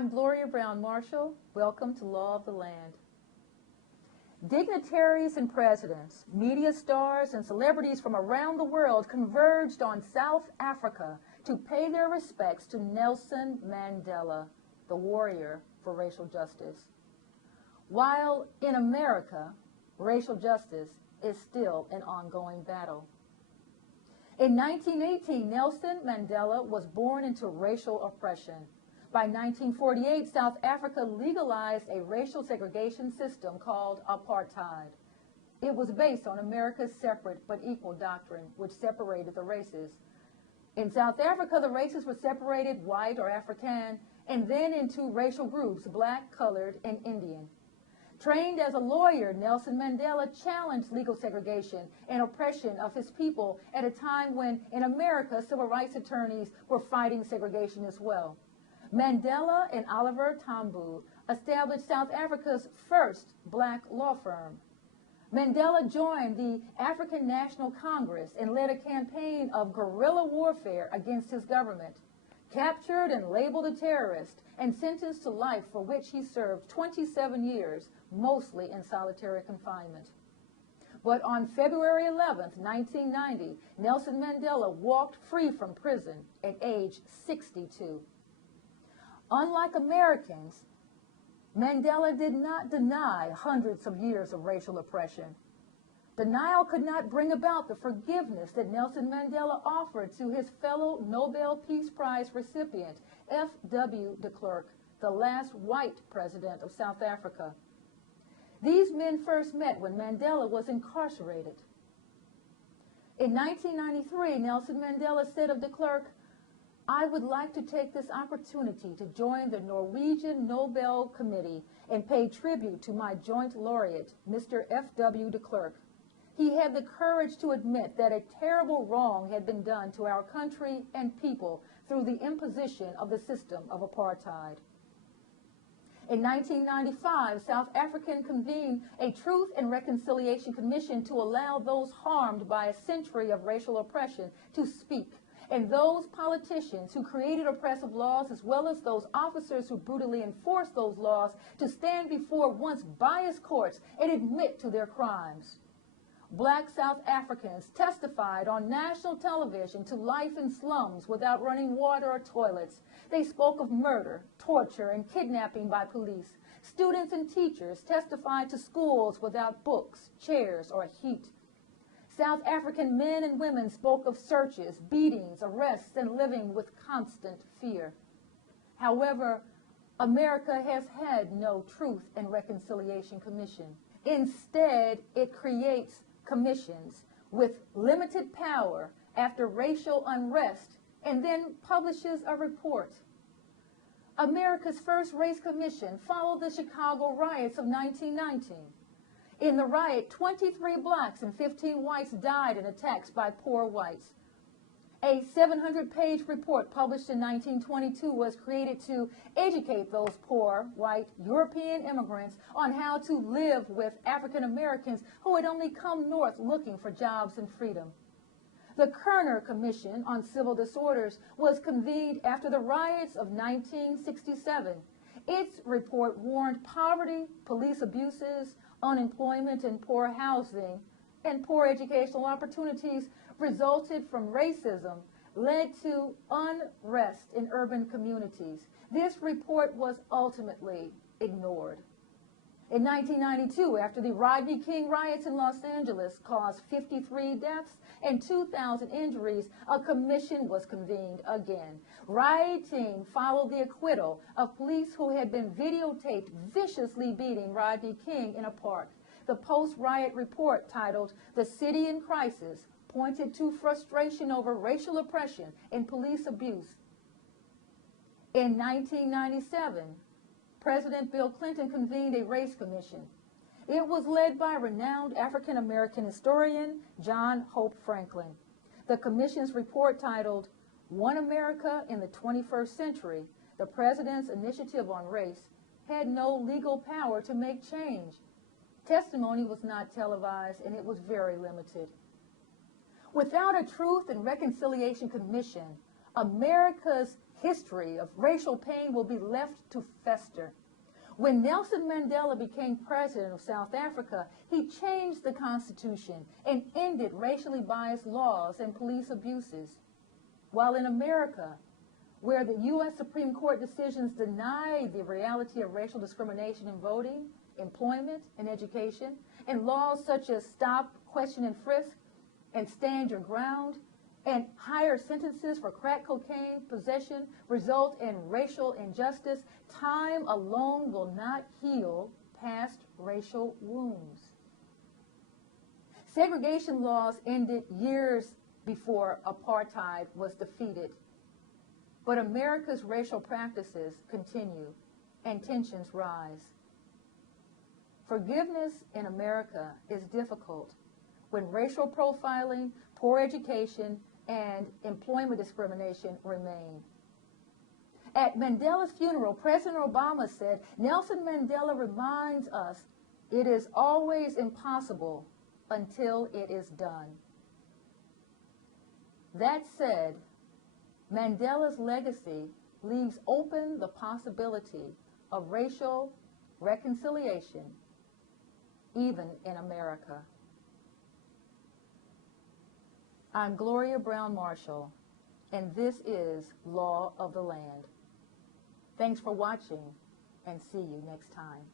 I'm Gloria Brown Marshall. Welcome to Law of the Land. Dignitaries and presidents, media stars, and celebrities from around the world converged on South Africa to pay their respects to Nelson Mandela, the warrior for racial justice. While in America, racial justice is still an ongoing battle. In 1918, Nelson Mandela was born into racial oppression. By 1948, South Africa legalized a racial segregation system called apartheid. It was based on America's separate but equal doctrine, which separated the races. In South Africa, the races were separated, white or African, and then into racial groups, black, colored, and Indian. Trained as a lawyer, Nelson Mandela challenged legal segregation and oppression of his people at a time when, in America, civil rights attorneys were fighting segregation as well. Mandela and Oliver Tambo established South Africa's first black law firm. Mandela joined the African National Congress and led a campaign of guerrilla warfare against his government. Captured and labeled a terrorist and sentenced to life, for which he served 27 years, mostly in solitary confinement. But on February 11, 1990, Nelson Mandela walked free from prison at age 62. Unlike Americans, Mandela did not deny hundreds of years of racial oppression. Denial could not bring about the forgiveness that Nelson Mandela offered to his fellow Nobel Peace Prize recipient, F.W. de Klerk, the last white president of South Africa. These men first met when Mandela was incarcerated. In 1993, Nelson Mandela said of de Klerk, "I would like to take this opportunity to join the Norwegian Nobel Committee and pay tribute to my joint laureate, Mr. F.W. de Klerk. He had the courage to admit that a terrible wrong had been done to our country and people through the imposition of the system of apartheid." In 1995, South Africa convened a Truth and Reconciliation Commission to allow those harmed by a century of racial oppression to speak, and those politicians who created oppressive laws, as well as those officers who brutally enforced those laws, to stand before once biased courts and admit to their crimes. Black South Africans testified on national television to life in slums without running water or toilets. They spoke of murder, torture, and kidnapping by police. Students and teachers testified to schools without books, chairs, or heat. South African men and women spoke of searches, beatings, arrests, and living with constant fear. However, America has had no Truth and Reconciliation Commission. Instead, it creates commissions with limited power after racial unrest and then publishes a report. America's first race commission followed the Chicago riots of 1919. In the riot, 23 blacks and 15 whites died in attacks by poor whites. A 700-page report published in 1922 was created to educate those poor, white, European immigrants on how to live with African Americans who had only come north looking for jobs and freedom. The Kerner Commission on Civil Disorders was convened after the riots of 1967. Its report warned poverty, police abuses, unemployment, and poor housing, and poor educational opportunities resulted from racism, led to unrest in urban communities. This report was ultimately ignored. In 1992, after the Rodney King riots in Los Angeles caused 53 deaths and 2,000 injuries, a commission was convened again. Rioting followed the acquittal of police who had been videotaped viciously beating Rodney King in a park. The post-riot report, titled "The City in Crisis," pointed to frustration over racial oppression and police abuse. In 1997, President Bill Clinton convened a race commission. It was led by renowned African-American historian John Hope Franklin. The commission's report, titled "One America in the 21st Century, the President's Initiative on Race," had no legal power to make change. Testimony was not televised, and it was very limited. Without a Truth and Reconciliation Commission, America's history of racial pain will be left to fester. When Nelson Mandela became president of South Africa, he changed the Constitution and ended racially biased laws and police abuses. While in America, where the U.S. Supreme Court decisions deny the reality of racial discrimination in voting, employment, and education, and laws such as stop, question, and frisk, and stand your ground, and higher sentences for crack cocaine possession result in racial injustice, time alone will not heal past racial wounds. Segregation laws ended years before apartheid was defeated, but America's racial practices continue and tensions rise. Forgiveness in America is difficult when racial profiling, poor education, and employment discrimination remain. At Mandela's funeral, President Obama said, "Nelson Mandela reminds us it is always impossible until it is done." That said, Mandela's legacy leaves open the possibility of racial reconciliation, even in America. I'm Gloria Brown Marshall, and this is Law of the Land. Thanks for watching, and see you next time.